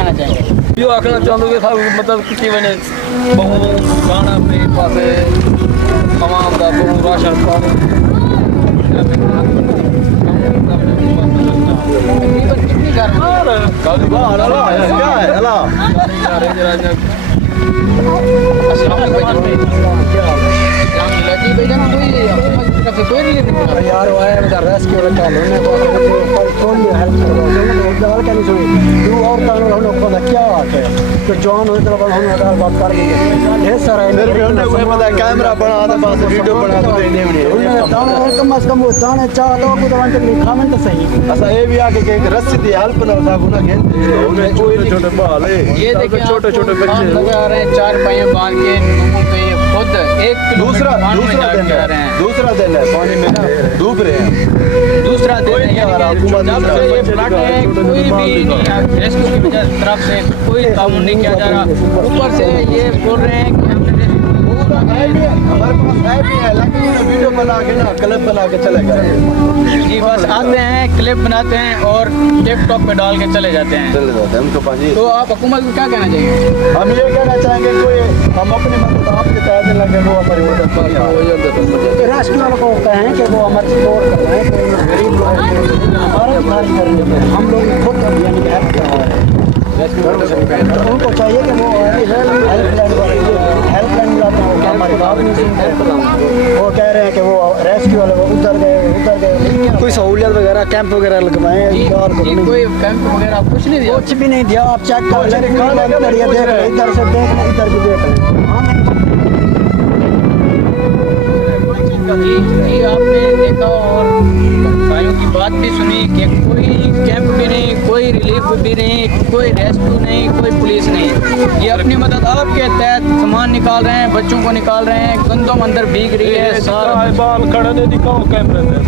कहना चाहेंगे? यो आखना चाहूँ कि साहब मतलब कि मैंने बहु खाना पे पासे तमाम दा बहु राशन पानी तकरीबन कितनी कोई रिलीफ नहीं यार वो है उधर रेस्क्यू वाला उन्होंने कौन नहीं हेल्प कर रहा है दाल का नहीं सुनी तू और कानून हम लोग पता क्या बात है तो जॉन हो तो हम दाल बात कर गए ढेर सारा फिर भी उन्हें कोई पता कैमरा बना दे पास वीडियो बना दे नहीं उन्होंने दाना कम से कम वो दाने चाह दो को तो अंत लिखा में तो सही ऐसा ये भी आके कि एक रस्सी दी हेल्प ना था गुना खेलते उन्हें छोटे छोटे बाल है ये देखिए छोटे छोटे बच्चे नजर आ रहे हैं, चार पहिए बांध के लोगों पे खुद 1 किलोमीटर दूसरा दिन है पानी में डूब रहे हैं दूसरा दिन है, यानी कि जब से ये फ्लड है कोई भी नहीं रेस्क्यू की वजह तरफ से कोई ताउन नहीं किया जा रहा। ऊपर से ये बोल रहे हैं कि हमारे पास है भी है लेकिन उन्हें वीडियो बना के ना क्लिप बना के चले गए कि बस आते हैं क्लिप बनाते हैं और टिकटॉक पे डाल के चले जाते हैं। हमको पानी तो आप हुकूमत को क्या कहना चाहिए? हम ये कहना चाहेंगे कोई हम अपनी मदद आपके तहत लगे वो हमारी मदद रेस्क्यू वालों को कहें कि वो हमारी सपोर्ट कर रहे हैं कोई गरीब लोग हमारे भारी करने के हम लोग खुद यानी कि हेल्प कर रहे हैं उनको चाहिए कि वो हेल्पलाइन बुलाते हैं हमारी बात नहीं सुनते वो कह रहे हैं कि वो रेस्क्यू वाले वो उतर गए कोई सहूलियत वगैरह कैंप वगैरह लगवाएं कोई कैंप वगैरह कुछ नहीं दिया? कुछ भी नहीं दिया आप चेक कर लें इधर से देख लें इधर भी देख लें जी आपने देखा और भाइयों की बात भी सुनी कि कोई कैंप भी नहीं, कोई रिलीफ भी नहीं, कोई रेस्क्यू नहीं, कोई पुलिस नहीं। ये अपनी मदद आपके तहत सामान निकाल रहे हैं, बच्चों को निकाल रहे हैं, गंदम अंदर भीग रही है सारा बाल खड़े दिखाओ कैमरे में